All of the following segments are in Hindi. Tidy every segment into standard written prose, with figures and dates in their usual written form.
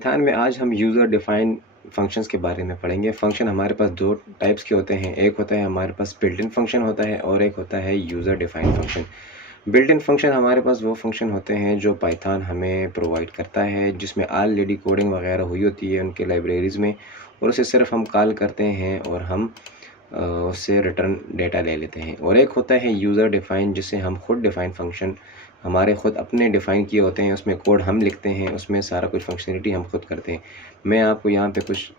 पाइथन में आज हम यूज़र डिफाइंड फंक्शंस के बारे में पढ़ेंगे। फंक्शन हमारे पास दो टाइप्स के होते हैं। एक होता है हमारे पास बिल्ट इन फंक्शन होता है और एक होता है user defined function. Built in function हमारे पास वो फंक्शन होते हैं जो पाइथन हमें प्रोवाइड करता है, जिसमें ऑलरेडी कोडिंग वगैरह हुई होती है उनके लाइब्रेरीज़ में, और उसे सिर्फ हम कॉल करते हैं और हम उससे रिटर्न डेटा ले लेते हैं। और एक होता है यूज़र डिफ़ाइन, जिसे हम खुद डिफ़ाइन फंक्शन हमारे खुद अपने डिफ़ाइन किए होते हैं, उसमें कोड हम लिखते हैं, उसमें सारा कुछ फंक्शनलिटी हम खुद करते हैं। मैं आपको यहाँ पे कुछ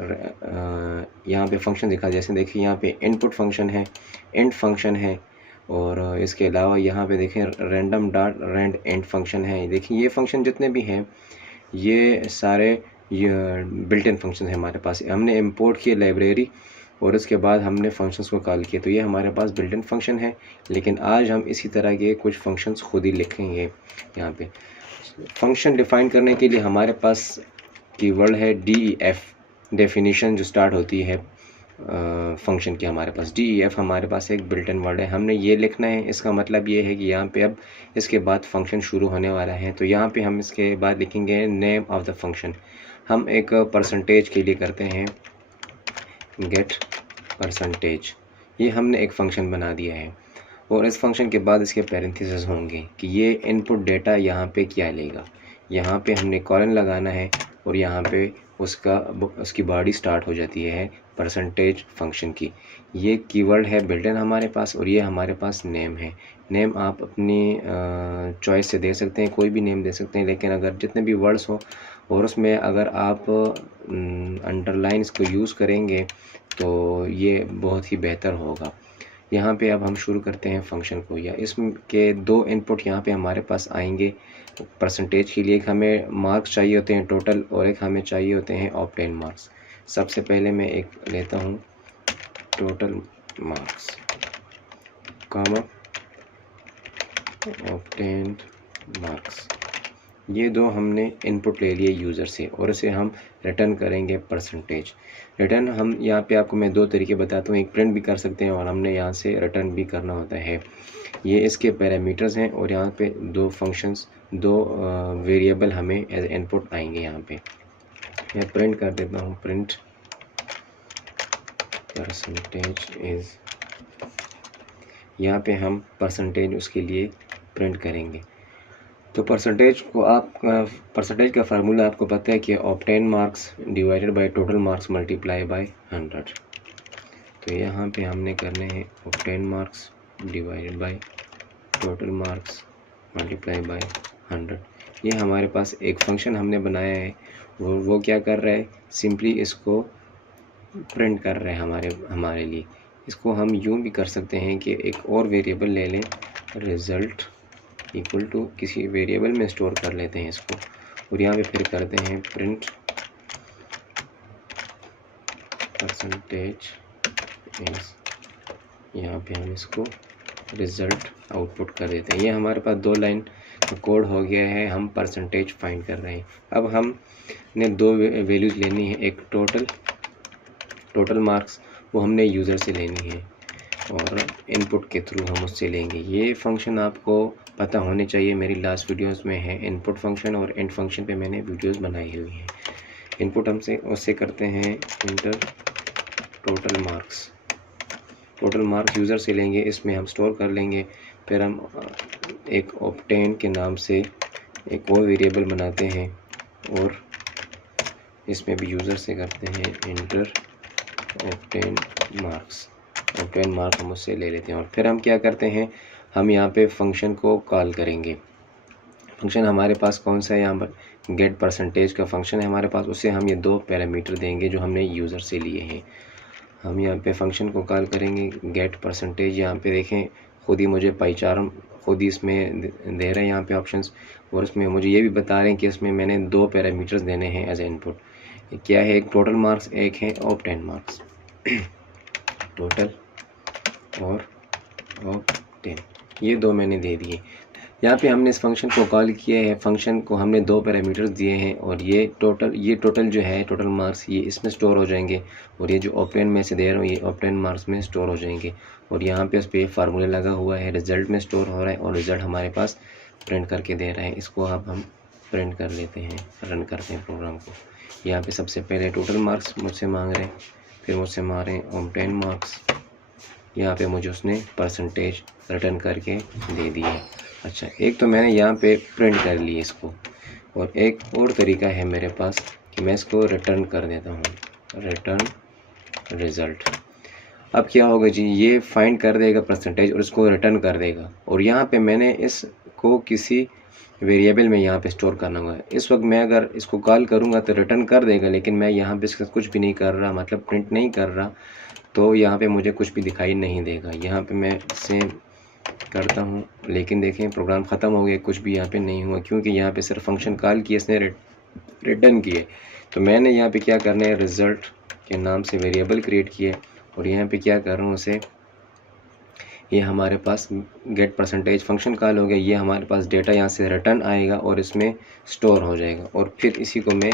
यहाँ पे फंक्शन दिखा, जैसे देखिए यहाँ पे इनपुट फंक्शन है, इंट फंक्शन है, और इसके अलावा यहाँ पे देखें random dot rand int function है। देखिए ये फंक्शन जितने भी हैं ये सारे ये बिल्ट इन फंक्शन है हमारे पास। हमने इंपोर्ट किए लाइब्रेरी और उसके बाद हमने फंक्शंस को कॉल किया, तो ये हमारे पास बिल्ट इन फंक्शन है। लेकिन आज हम इसी तरह के कुछ फंक्शंस खुद ही लिखेंगे। यहाँ पे फंक्शन डिफ़ाइन करने के लिए हमारे पास कीवर्ड है DEF, डेफिनेशन जो स्टार्ट होती है फंक्शन की। हमारे पास DEF हमारे पास एक बिल्ट इन वर्ड है, हमने ये लिखना है। इसका मतलब ये है कि यहाँ पे अब इसके बाद फंक्शन शुरू होने वाला है, तो यहाँ पे हम इसके बाद लिखेंगे नेम ऑफ द फंक्शन। हम एक परसेंटेज के लिए करते हैं गेट परसेंटेज। ये हमने एक फ़ंक्शन बना दिया है और इस फंक्शन के बाद इसके पैरेंथेसिस होंगे कि ये इनपुट डेटा यहाँ पे क्या लेगा। यहाँ पे हमने कॉलन लगाना है और यहाँ पे उसकी बॉडी स्टार्ट हो जाती है परसेंटेज फंक्शन की। ये कीवर्ड है बिल्ट इन हमारे पास, और ये हमारे पास नेम है। नेम आप अपनी चॉइस से दे सकते हैं, कोई भी नेम दे सकते हैं, लेकिन अगर जितने भी वर्ड्स हो और उसमें अगर आप अंडरलाइन इसको यूज़ करेंगे तो ये बहुत ही बेहतर होगा। यहाँ पे अब हम शुरू करते हैं फंक्शन को, या इसके दो इनपुट यहाँ पे हमारे पास आएंगे परसेंटेज के लिए। एक हमें मार्क्स चाहिए होते हैं टोटल और एक हमें चाहिए होते हैं ऑब्टेन मार्क्स। सबसे पहले मैं एक लेता हूँ total marks comma obtain marks. ये दो हमने इनपुट ले लिए यूज़र से और इसे हम रिटर्न करेंगे परसेंटेज। रिटर्न हम यहाँ पे आपको मैं दो तरीके बताता हूँ, एक प्रिंट भी कर सकते हैं और हमने यहाँ से रिटर्न भी करना होता है। ये इसके पैरामीटर्स हैं और यहाँ पे दो फंक्शंस, दो वेरिएबल हमें एज इनपुट आएंगे। यहाँ पे मैं प्रिंट कर देता हूँ, प्रिंट परसेंटेज इज़। यहाँ पे हम परसेंटेज उसके लिए प्रिंट करेंगे। तो परसेंटेज का फार्मूला आपको पता है कि obtain marks divided by total marks multiply by 100। तो यहाँ पे हमने करने हैं obtain marks divided by total marks multiply by 100। ये हमारे पास एक फंक्शन हमने बनाया है, वो क्या कर रहा है, सिंपली इसको प्रिंट कर रहा है हमारे लिए। इसको हम यूँ भी कर सकते हैं कि एक और वेरिएबल ले लें, रिज़ल्ट इक्वल टू किसी वेरिएबल में स्टोर कर लेते हैं इसको, और यहाँ पे फिर करते हैं प्रिंट परसेंटेज इज। यहाँ पे हम इसको रिज़ल्ट आउटपुट कर देते हैं। ये हमारे पास दो लाइन कोड हो गया है, हम परसेंटेज फाइंड कर रहे हैं। अब हमने दो वैल्यूज़ लेनी है, एक टोटल मार्क्स वो हमने यूज़र से लेनी है और इनपुट के थ्रू हम उससे लेंगे। ये फंक्शन आपको पता होने चाहिए, मेरी लास्ट वीडियोस में है इनपुट फंक्शन और एंड फंक्शन पे मैंने वीडियोस बनाई हुई हैं। इनपुट हमसे उससे करते हैं इंटर टोटल मार्क्स यूज़र से लेंगे, इसमें हम स्टोर कर लेंगे। फिर हम एक ऑब्टेन के नाम से एक और वेरिएबल बनाते हैं और इसमें भी यूज़र से करते हैं इंटर ऑब्टेन मार्क्स हम उससे ले लेते हैं। और फिर हम क्या करते हैं, हम यहाँ पे फंक्शन को कॉल करेंगे। फंक्शन हमारे पास कौन सा है, यहाँ पर गेट परसेंटेज का फंक्शन है हमारे पास, उससे हम ये दो पैरामीटर देंगे जो हमने यूज़र से लिए हैं। हम यहाँ पे फंक्शन को कॉल करेंगे गेट परसेंटेज। यहाँ पे देखें खुद ही मुझे पाइचार्म खुद ही इसमें दे रहे हैं यहाँ पे ऑप्शंस, और इसमें मुझे ये भी बता रहे हैं कि इसमें मैंने दो पैरामीटर्स देने हैं एज इनपुट। क्या है, एक टोटल मार्क्स, एक है ऑब्टेन मार्क्स। टोटल और ऑब्टेन ये दो मैंने दे दिए। यहाँ पे हमने इस फंक्शन को कॉल किया है, फंक्शन को हमने दो पैरामीटर्स दिए हैं और ये टोटल जो है टोटल मार्क्स ये इसमें स्टोर हो जाएंगे, और ये जो ऑब्टेन में से दे रहा हूँ ये ऑब्टेन मार्क्स में स्टोर हो जाएंगे। और यहाँ पे उस पर फार्मूला लगा हुआ है, रिज़ल्ट में स्टोर हो रहा है और रिज़ल्ट हमारे पास प्रिंट करके दे रहा है। इसको अब हम प्रिंट कर लेते हैं, रन करते हैं प्रोग्राम को। यहाँ पे सबसे पहले टोटल मार्क्स मुझसे मांग रहे हैं, फिर मुझसे मांग रहे हैं ऑब्टेन मार्क्स। यहाँ पे मुझे उसने परसेंटेज रिटर्न करके दे दी है। अच्छा, एक तो मैंने यहाँ पे प्रिंट कर ली इसको, और एक और तरीका है मेरे पास कि मैं इसको रिटर्न कर देता हूँ, रिटर्न रिज़ल्ट। अब क्या होगा जी, ये फाइंड कर देगा परसेंटेज और इसको रिटर्न कर देगा। और यहाँ पे मैंने इसको किसी वेरिएबल में यहाँ पे स्टोर करना होगा। इस वक्त मैं अगर इसको कॉल करूँगा तो रिटर्न कर देगा, लेकिन मैं यहाँ पे इसका कुछ भी नहीं कर रहा, मतलब प्रिंट नहीं कर रहा, तो यहाँ पे मुझे कुछ भी दिखाई नहीं देगा। यहाँ पे मैं सेम करता हूँ, लेकिन देखें प्रोग्राम ख़त्म हो गया, कुछ भी यहाँ पे नहीं हुआ, क्योंकि यहाँ पे सिर्फ फंक्शन कॉल किए, इसने रिटर्न किए। तो मैंने यहाँ पे क्या करना है, रिज़ल्ट के नाम से वेरिएबल क्रिएट किए, और यहाँ पे क्या कर रहा हूँ उसे, ये हमारे पास गेट परसेंटेज फंक्शन कॉल हो गया, ये हमारे पास डेटा यहाँ से रिटर्न आएगा और इसमें स्टोर हो जाएगा, और फिर इसी को मैं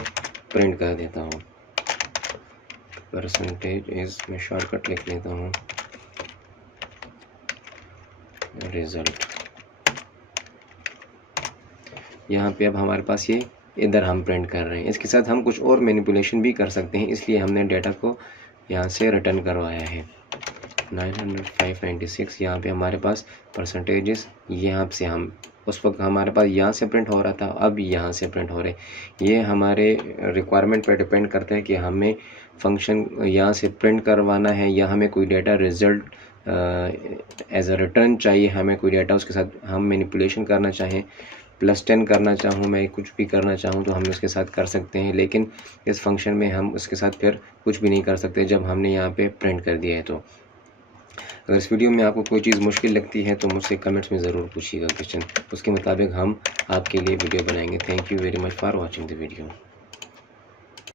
प्रिंट कर देता हूँ। परसेंटेज इज, मैं शॉर्टकट लिख लेता हूँ, रिज़ल्ट। यहाँ पे अब हमारे पास ये इधर हम प्रिंट कर रहे हैं। इसके साथ हम कुछ और मैनिपुलेशन भी कर सकते हैं, इसलिए हमने डेटा को यहाँ से रिटर्न करवाया है। 90596 यहाँ पे हमारे पास परसेंटेजेस, यहाँ से हम उस वक्त हमारे पास यहाँ से प्रिंट हो रहा था, अब यहाँ से प्रिंट हो रहे। ये हमारे रिक्वायरमेंट पर डिपेंड करता है कि हमें फंक्शन यहाँ से प्रिंट करवाना है या हमें कोई data result as a return चाहिए, हमें कोई डेटा उसके साथ हम मैनिपुलेशन करना चाहें, +10 करना चाहूँ मैं, कुछ भी करना चाहूँ तो हम उसके साथ कर सकते हैं। लेकिन इस फंक्शन में हम उसके साथ फिर कुछ भी नहीं कर सकते जब हमने यहाँ पे प्रिंट कर दिया है। तो अगर इस वीडियो में आपको कोई चीज़ मुश्किल लगती है तो मुझसे कमेंट्स में ज़रूर पूछिएगा क्वेश्चन, उसके मुताबिक हम आपके लिए वीडियो बनाएंगे। Thank you very much for watching the video.